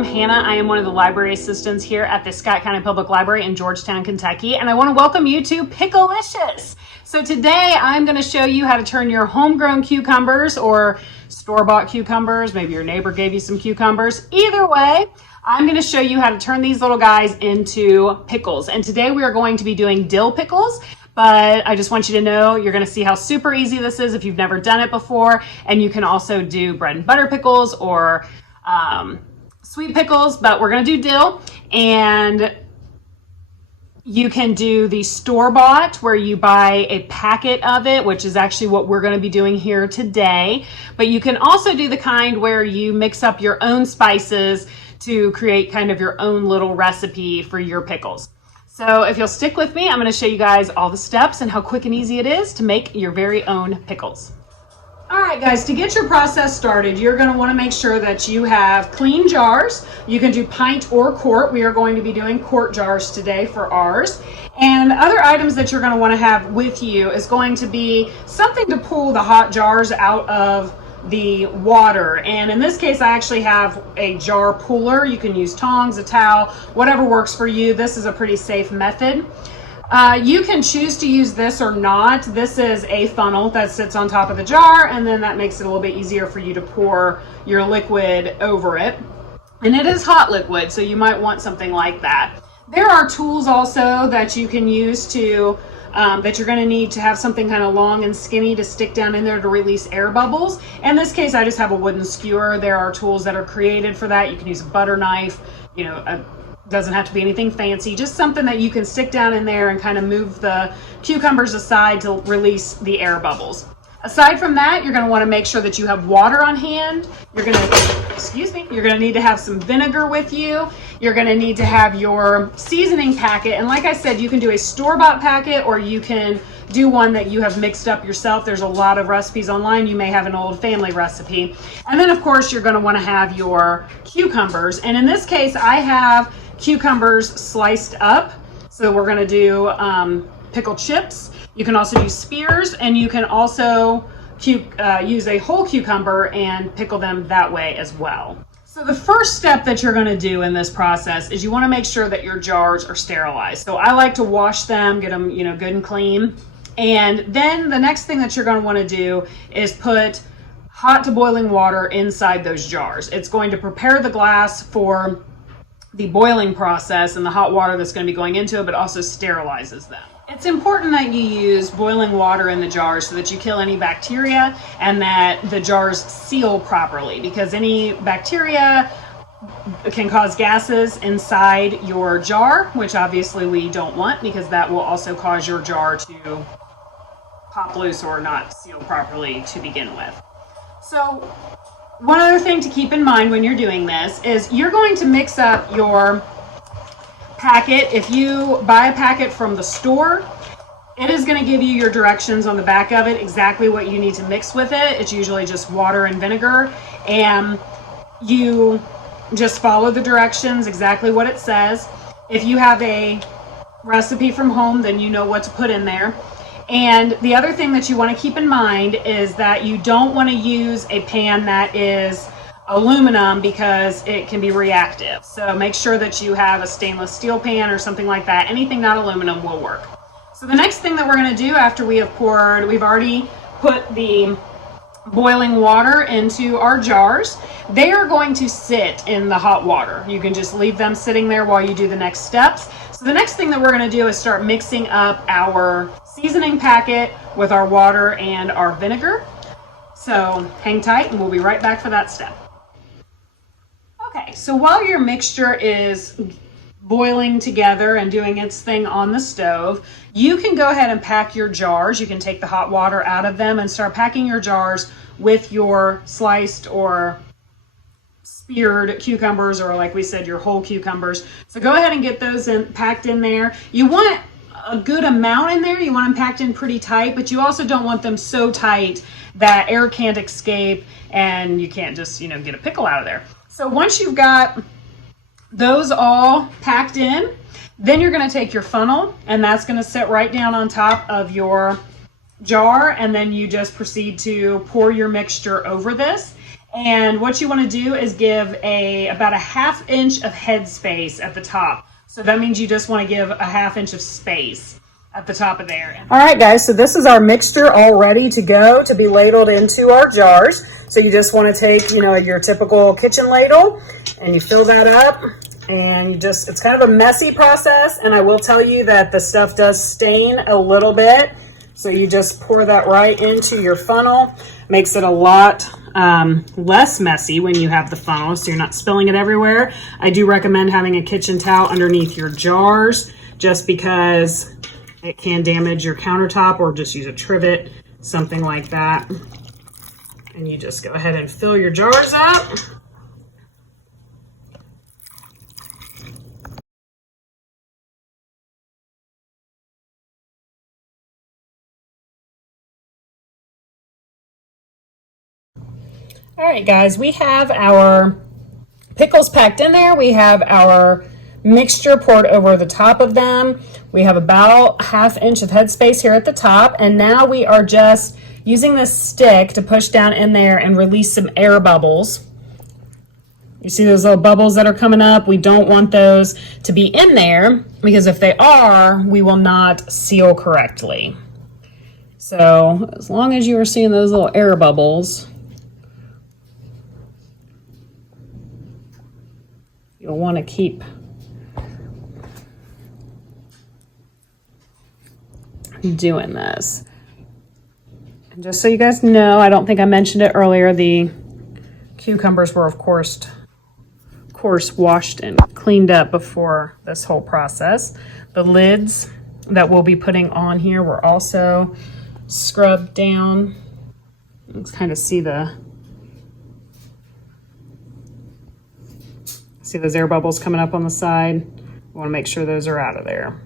I'm Hannah. I am one of the library assistants here at the Scott County Public Library in Georgetown, Kentucky, and I want to welcome you to Picklelicious. So today I'm going to show you how to turn your homegrown cucumbers or store-bought cucumbers, maybe your neighbor gave you some cucumbers. Either way, I'm going to show you how to turn these little guys into pickles. And today we are going to be doing dill pickles. But I just want you to know you're going to see how super easy this is if you've never done it before. And you can also do bread and butter pickles or sweet pickles, but we're going to do dill. And you can do the store-bought where you buy a packet of it, which is actually what we're going to be doing here today. But you can also do the kind where you mix up your own spices to create kind of your own little recipe for your pickles. So if you'll stick with me, I'm going to show you guys all the steps and how quick and easy it is to make your very own pickles. All right, guys, to get your process started, you're going to want to make sure that you have clean jars. You can do pint or quart. We are going to be doing quart jars today for ours. And other items that you're going to want to have with you is going to be something to pull the hot jars out of the water. And in this case, I actually have a jar puller. You can use tongs, a towel, whatever works for you. This is a pretty safe method. You can choose to use this or not. This is a funnel that sits on top of the jar, and then that makes it a little bit easier for you to pour your liquid over it. And it is hot liquid, so you might want something like that. There are tools also that you can use to that you're going to need to have something kind of long and skinny to stick down in there to release air bubbles. In this case, I just have a wooden skewer. There are tools that are created for that. You can use a butter knife, doesn't have to be anything fancy, just something that you can stick down in there and kind of move the cucumbers aside to release the air bubbles. Aside from that, you're going to want to make sure that you have water on hand. You're going to need to have some vinegar with you. You're going to need to have your seasoning packet. And like I said, you can do a store-bought packet or you can do one that you have mixed up yourself. There's a lot of recipes online. You may have an old family recipe. And then of course, you're going to want to have your cucumbers. And in this case, I have cucumbers sliced up. So we're going to do pickle chips. You can also do spears, and you can also use a whole cucumber and pickle them that way as well. So the first step that you're going to do in this process is you want to make sure that your jars are sterilized. So I like to wash them, get them, good and clean. And then the next thing that you're going to want to do is put hot to boiling water inside those jars. It's going to prepare the glass for the boiling process and the hot water that's going to be going into it, but also sterilizes them. It's important that you use boiling water in the jars so that you kill any bacteria and that the jars seal properly, because any bacteria can cause gases inside your jar, which obviously we don't want, because that will also cause your jar to pop loose or not seal properly to begin with. So one other thing to keep in mind when you're doing this is you're going to mix up your packet. If you buy a packet from the store, it is going to give you your directions on the back of it, exactly what you need to mix with it. It's usually just water and vinegar, and you just follow the directions, exactly what it says. If you have a recipe from home, then you know what to put in there. And the other thing that you want to keep in mind is that you don't want to use a pan that is aluminum, because it can be reactive. So make sure that you have a stainless steel pan or something like that. Anything not aluminum will work. So the next thing that we're going to do after we have poured, we've already put the boiling water into our jars. They are going to sit in the hot water. You can just leave them sitting there while you do the next steps. So the next thing that we're going to do is start mixing up our seasoning packet with our water and our vinegar. So hang tight and we'll be right back for that step. Okay, so while your mixture is boiling together and doing its thing on the stove, you can go ahead and pack your jars. You can take the hot water out of them and start packing your jars with your sliced or speared cucumbers, or like we said, your whole cucumbers. So go ahead and get those packed in there. You want a good amount in there. You want them packed in pretty tight, but you also don't want them so tight that air can't escape and you can't just, get a pickle out of there. So once you've got those all packed in, then you're going to take your funnel, and that's going to sit right down on top of your jar, and then you just proceed to pour your mixture over this. And what you want to do is give about a 1/2 inch of head space at the top. So that means you just want to give a 1/2 inch of space at the top of there. All right, guys, so this is our mixture all ready to go to be ladled into our jars. So you just want to take, your typical kitchen ladle and you fill that up, and it's kind of a messy process. And I will tell you that the stuff does stain a little bit. So you just pour that right into your funnel. Makes it a lot less messy when you have the funnel, so you're not spilling it everywhere. I do recommend having a kitchen towel underneath your jars, just because it can damage your countertop, or just use a trivet, something like that. And you just go ahead and fill your jars up. All right, guys, we have our pickles packed in there. We have our mixture poured over the top of them. We have about 1/2 inch of headspace here at the top. And now we are just using this stick to push down in there and release some air bubbles. You see those little bubbles that are coming up? We don't want those to be in there, because if they are, we will not seal correctly. So as long as you are seeing those little air bubbles, you'll want to keep doing this. And just so you guys know, I don't think I mentioned it earlier, the cucumbers were of course washed and cleaned up before this whole process. The lids that we'll be putting on here were also scrubbed down. Let's kind of see those air bubbles coming up on the side. We want to make sure those are out of there.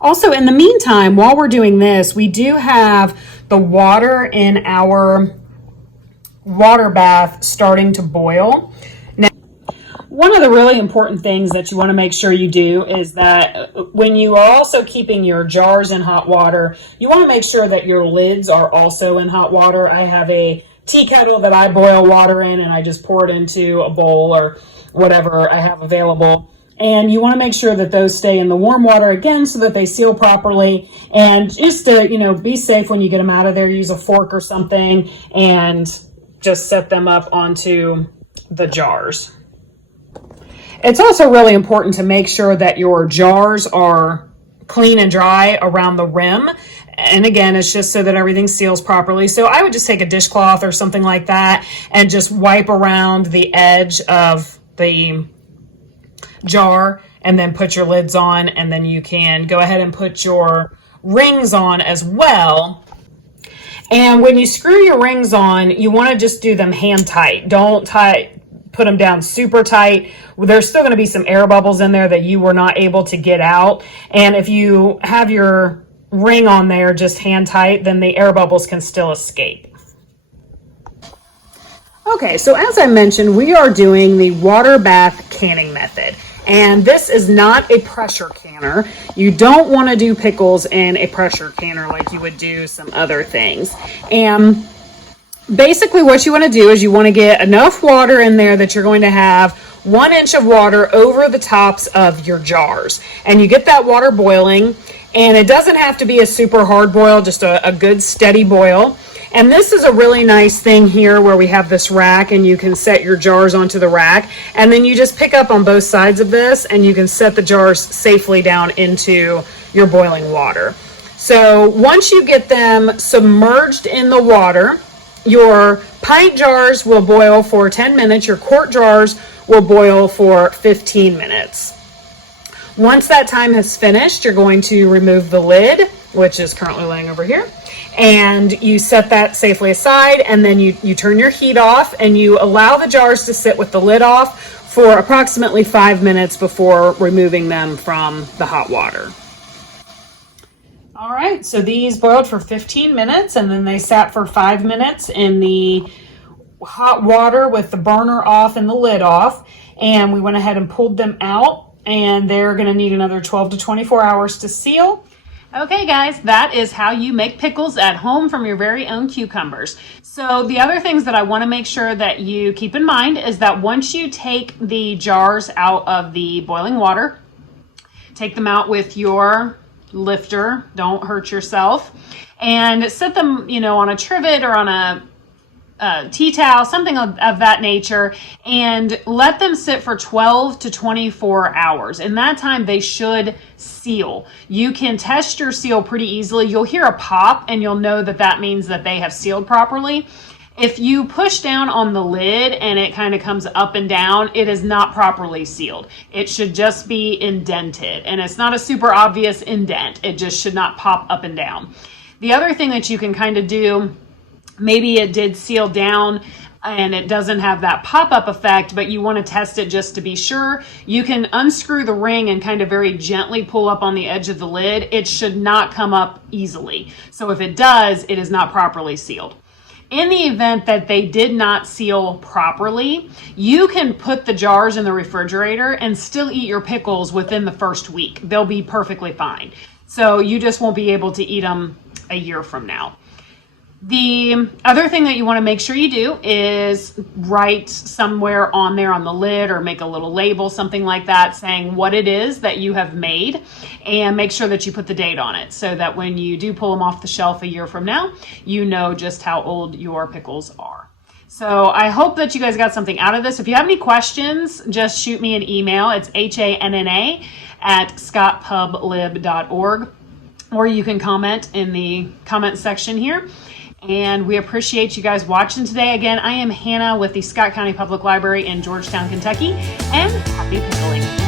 Also, in the meantime, while we're doing this, we do have the water in our water bath starting to boil. Now, one of the really important things that you want to make sure you do is that when you are also keeping your jars in hot water, you want to make sure that your lids are also in hot water. I have a tea kettle that I boil water in, and I just pour it into a bowl or whatever I have available. And you want to make sure that those stay in the warm water again, so that they seal properly. And just to, be safe when you get them out of there, use a fork or something and just set them up onto the jars. It's also really important to make sure that your jars are clean and dry around the rim. And again, it's just so that everything seals properly. So I would just take a dishcloth or something like that and just wipe around the edge of the jar, and then put your lids on, and then you can go ahead and put your rings on as well. And when you screw your rings on, you want to just do them hand tight. Don't put them down super tight. There's still going to be some air bubbles in there that you were not able to get out. And if you have your ring on there just hand tight, then the air bubbles can still escape. Okay, so as I mentioned, we are doing the water bath canning method. And this is not a pressure canner. You don't want to do pickles in a pressure canner like you would do some other things. And basically what you want to do is you want to get enough water in there that you're going to have 1 inch of water over the tops of your jars. And you get that water boiling, and it doesn't have to be a super hard boil, just a good steady boil. And this is a really nice thing here where we have this rack, and you can set your jars onto the rack, and then you just pick up on both sides of this and you can set the jars safely down into your boiling water. So once you get them submerged in the water, your pint jars will boil for 10 minutes, your quart jars will boil for 15 minutes. Once that time has finished, you're going to remove the lid, which is currently laying over here, and you set that safely aside, and then you turn your heat off, and you allow the jars to sit with the lid off for approximately 5 minutes before removing them from the hot water. All right, so these boiled for 15 minutes, and then they sat for 5 minutes in the hot water with the burner off and the lid off, and we went ahead and pulled them out, and they're going to need another 12 to 24 hours to seal. Okay guys, that is how you make pickles at home from your very own cucumbers. So the other things that I want to make sure that you keep in mind is that once you take the jars out of the boiling water, take them out with your lifter, don't hurt yourself, and set them, on a trivet or on a tea towel, something of that nature, and let them sit for 12 to 24 hours. In that time, they should seal. You can test your seal pretty easily. You'll hear a pop and you'll know that that means that they have sealed properly. If you push down on the lid and it kind of comes up and down, it is not properly sealed. It should just be indented, and it's not a super obvious indent. It just should not pop up and down. The other thing that you can kind of do, maybe it did seal down and it doesn't have that pop-up effect, but you want to test it just to be sure. You can unscrew the ring and kind of very gently pull up on the edge of the lid. It should not come up easily. So if it does, it is not properly sealed. In the event that they did not seal properly, you can put the jars in the refrigerator and still eat your pickles within the first week. They'll be perfectly fine. So you just won't be able to eat them a year from now. The other thing that you want to make sure you do is write somewhere on there on the lid, or make a little label, something like that, saying what it is that you have made, and make sure that you put the date on it so that when you do pull them off the shelf a year from now, you know just how old your pickles are. So I hope that you guys got something out of this. If you have any questions, just shoot me an email. It's hanna@scottpublib.org, or you can comment in the comment section here. And we appreciate you guys watching today. Again, I am Hannah with the Scott County Public Library in Georgetown, Kentucky, and happy pickling.